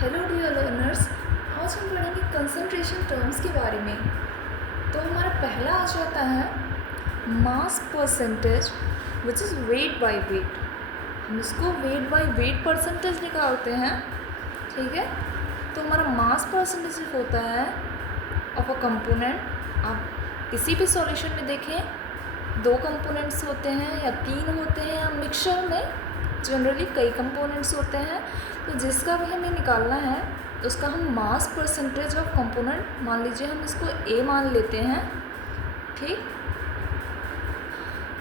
Hello dear learners, आज हम पढ़ेंगे कंसंट्रेशन टर्म्स के बारे में। तो हमारा पहला आ जाता है mass percentage which is weight by weight. हम इसको वेट बाय वेट परसेंटेज निकालते हैं, ठीक है। तो हमारा मास परसेंटेज होता है ऑफ अ कंपोनेंट। आप किसी भी सॉल्यूशन में देखें, 2 कंपोनेंट्स होते हैं या 3 होते हैं, या मिक्सचर में जनरली कई कंपोनेंट्स होते हैं। तो जिसका भी हमें निकालना है उसका हम मास परसेंटेज ऑफ कंपोनेंट, मान लीजिए हम इसको ए मान लेते हैं, ठीक।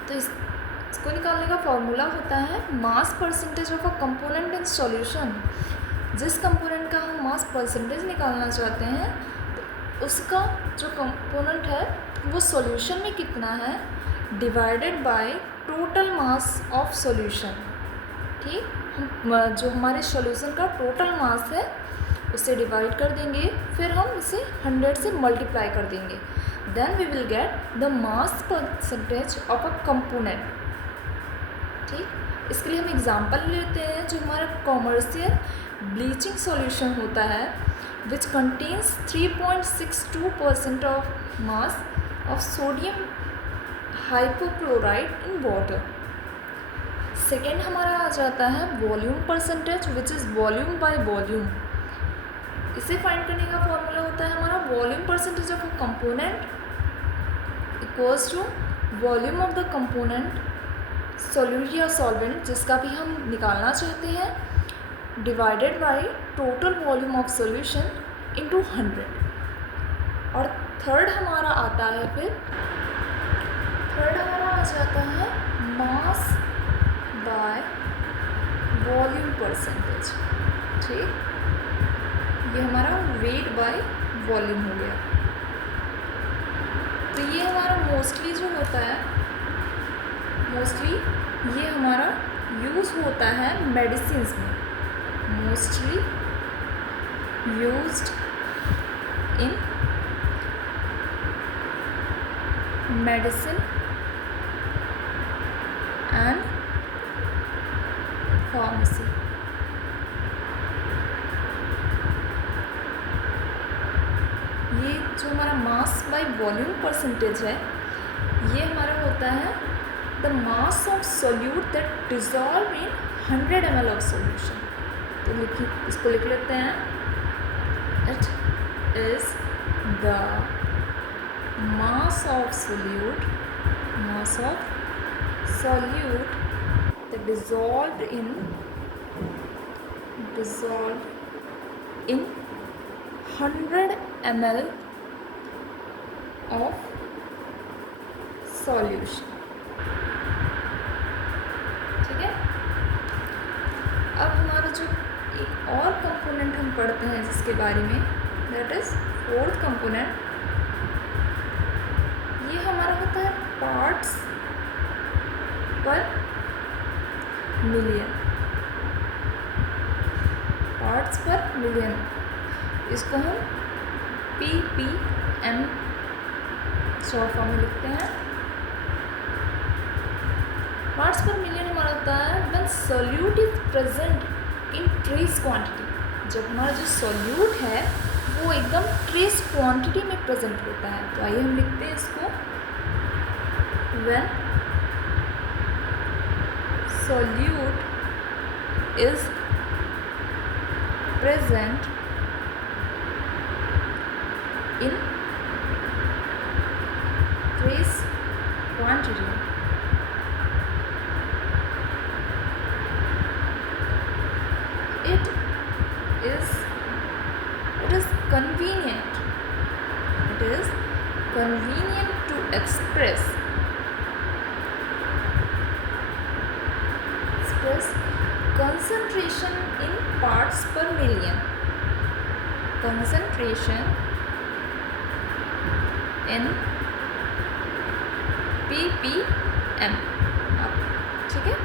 तो इसको निकालने का फॉर्मूला होता है मास percentage of a component in solution. जिस कंपोनेंट का हम मास परसेंटेज निकालना चाहते हैं तो उसका जो कंपोनेंट है वो सॉल्यूशन में कितना है divided by total mass of solution, ठीक। हम जो हमारे सॉल्यूशन का टोटल मास है उसे डिवाइड कर देंगे, फिर हम इसे 100 से मल्टीप्लाई कर देंगे, then we will get the mass percentage of a component, ठीक। इसके लिए हम एग्जांपल लेते हैं। जो हमारा कॉमर्शियल ब्लीचिंग सॉल्यूशन होता है which contains 3.62% of mass of sodium hypochlorite in water. Second हमारा आ जाता है volume percentage which is volume by volume. इसे फाइंड करने का फॉर्मूला होता है हमारा volume percentage of a component equals to volume of the component solute या सॉल्वेंट जिसका भी हम निकालना चाहते हैं divided by total volume of solution into 100। और थर्ड हमारा आता है थर्ड हमारा आ जाता है मास बाय वॉल्यूम परसेंटेज, ठीक। ये हमारा वेट बाय वॉल्यूम हो गया। तो ये हमारा मोस्टली जो होता है, मोस्टली ये हमारा यूज़ होता है मेडिसिन्स में, mostly used in medicine and pharmacy. ये जो हमारा मास बाय वॉल्यूम परसेंटेज है ये हमारा होता है the mass of solute that dissolve in 100 ml of solution. तो इसको लिख लेते हैं, it is the mass of solute that dissolved in 100 ml of solution, ठीक है। अब हमारा जो एक और कंपोनेंट हम पढ़ते हैं जिसके बारे में, दैट इज फोर्थ कंपोनेंट। ये हमारा होता है पार्ट्स पर मिलियन, पार्ट्स पर मिलियन। इसको हम ppm शॉर्ट फॉर्म में लिखते हैं। पार्ट्स पर मिलियन हमारा होता है when solute is present in trace quantity. जब हमारा जो सोल्यूट है वो एकदम ट्रेस क्वांटिटी में प्रेजेंट होता है। तो आइए हम लिखते हैं इसको, when solute is present in trace quantity, it is convenient to express concentration in parts per million, concentration in ppm, ठीक है।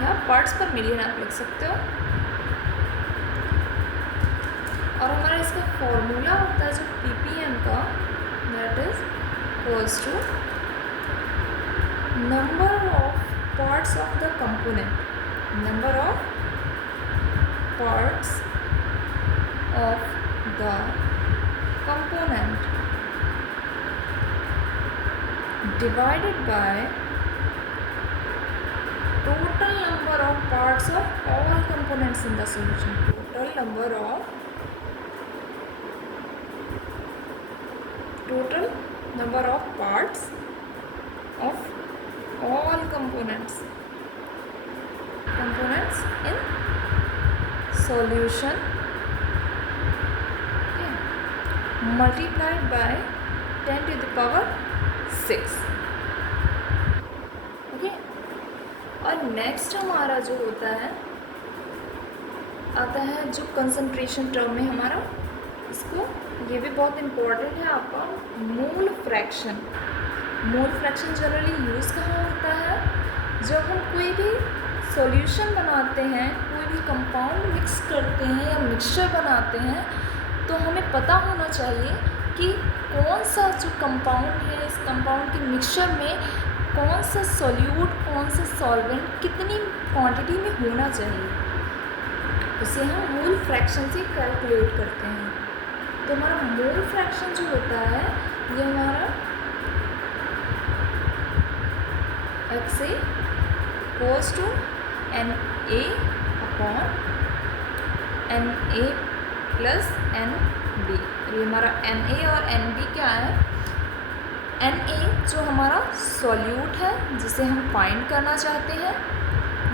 यहाँ पार्ट्स पर मिलियन आप लिख सकते हो। और हमारा इसका फॉर्मूला होता है जो ppm का, that is equals to number of parts of the component, number of parts of the component divided by total number of parts of all components in the solution. Total number of parts of all components in solution, okay, multiplied by 10 to the power 6. Okay, और next हमारा जो होता है आता है जो concentration term में हमारा, इसको ये भी बहुत इम्पोर्टेंट है आपका, mole fraction. Mole fraction generally use कहाँ होता है? जब हम कोई भी सॉल्यूशन बनाते हैं, कोई भी कंपाउंड मिक्स करते हैं या मिक्सचर बनाते हैं, तो हमें पता होना चाहिए कि कौन सा जो कंपाउंड है, इस कंपाउंड के मिक्सचर में कौन सा सॉल्यूट, कौन सा सॉल्वेंट कितनी क्वांटिटी में होना चाहिए. उसे हम मोल फ्रैक्शन से कैलकुलेट करते हैं. तो हमारा मोल फ्रैक्शन जो होता है ये हमारा XA goes to NA upon NA plus NB. ये हमारा NA और NB क्या है? NA जो हमारा सॉल्यूट है जिसे हम फाइंड करना चाहते हैं,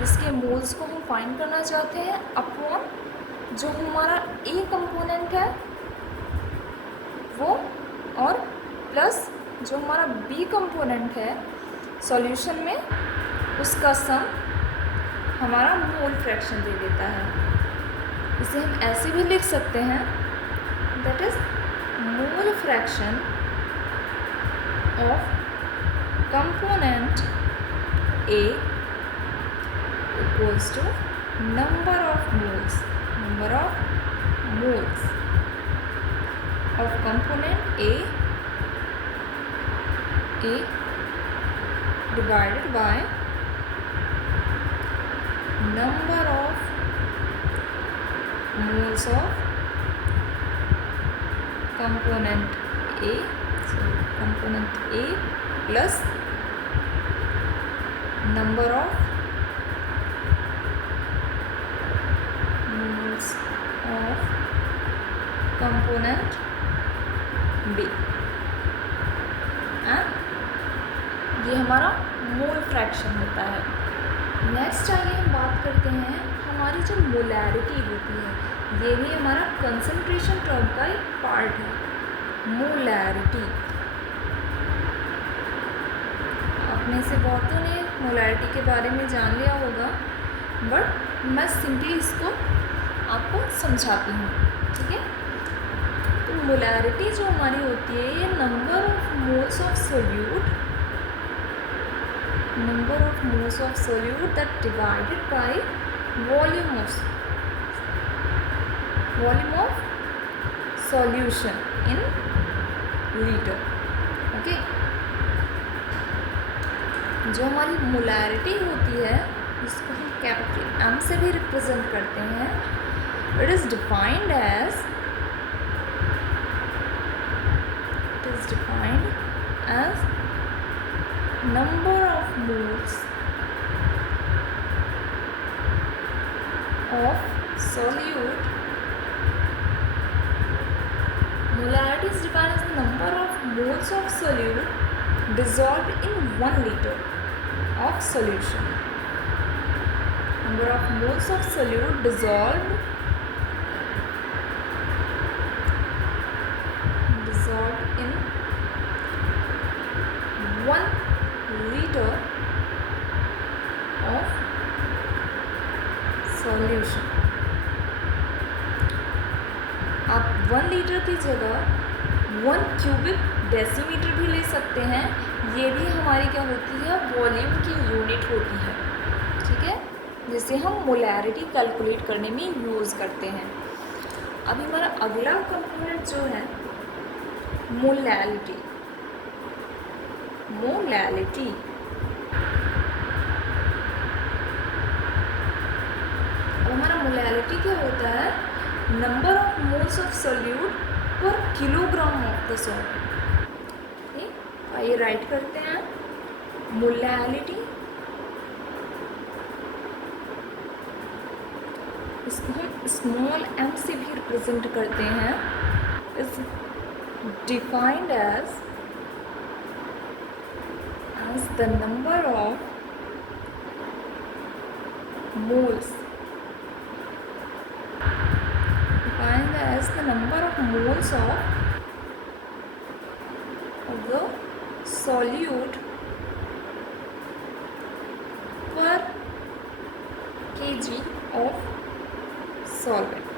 जिसके मोल्स को हम फाइंड करना चाहते हैं, अपॉन जो हमारा A कंपोनेंट है वो, और प्लस जो हमारा B कंपोनेंट है सॉल्यूशन में, उसका सम हमारा मोल फ्रैक्शन दे देता है. इसे हम ऐसे भी लिख सकते हैं, that is mole fraction of component A equals to number of moles of component A divided by number of moles of component A plus number of moles of component B. And ये हमारा mole fraction होता है. Next आइए हम बात करते हैं हमारी जो मोलैरिटी होती है, ये भी हमारा कंसंट्रेशन टर्म का एक पार्ट है. मोलैरिटी, आपने से बहुतों ने मोलैरिटी के बारे में जान लिया होगा, बट मैं सिंपली इसको आपको समझाती हूँ. ठीक है, तो मोलैरिटी जो हमारी होती है ये number of moles of solute that divided by volume of solution in litre. Okay, जो हमारी मोलैरिटी होती है इसको हम कैपिटल M से भी रिप्रेजेंट करते हैं. It is defined as number of moles of solute. Molarity is defined as the number of moles of solute dissolved in 1 liter of solution. Number of moles of solute dissolved in 1 liter of solution. आप 1 litre की जगह 1 cubic decimetre भी ले सकते हैं. ये भी हमारी क्या होती है, वॉल्यूम की यूनिट होती है. ठीक है, जिसे हम मोलैरिटी कैलकुलेट करने में यूज़ करते हैं. अभी हमारा अगला कंपोनेंट जो है मोलैलिटी. अब हमारा मोलैलिटी क्या होता है, number of moles of solute पर किलोग्राम ऑफ द सॉल्वेंट। आइए राइट करते हैं। मोलैलिटी, इसको हम स्मॉल m से भी रिप्रेजेंट करते हैं, is defined as the number of moles, defined as the number of moles of the solute per kg of solvent.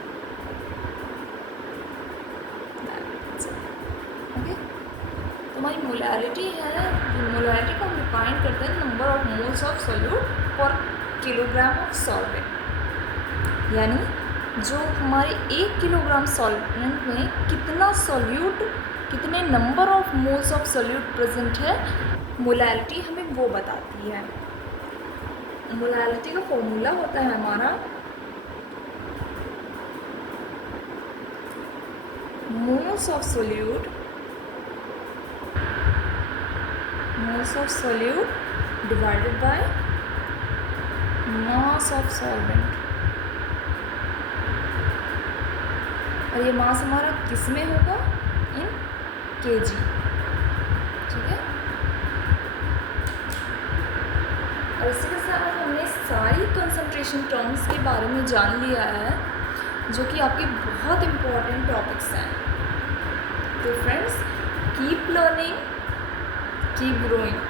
Okay, तो हमारी मोलैरिटी है, मोलैरिटी को हम डिफाइन करते हैं number of moles of solute पर किलोग्राम ऑफ सॉल्वेंट, यानी जो हमारे 1 किलोग्राम सॉल्वेंट में कितना सॉल्यूट, कितने number of moles of solute present है, मोलैलिटी हमें वो बताती है। मोलैलिटी का फॉर्मूला होता है हमारा moles of solute, moles of solute divided by mass of solvent. और ये मास हमारा किस में होगा, इन केजी। ठीक है, और इसी के साथ हमने सारी कंसंट्रेशन टर्म्स के बारे में जान लिया है, जो कि आपके बहुत इम्पोर्टेंट टॉपिक्स हैं। तो friends, keep learning, keep growing.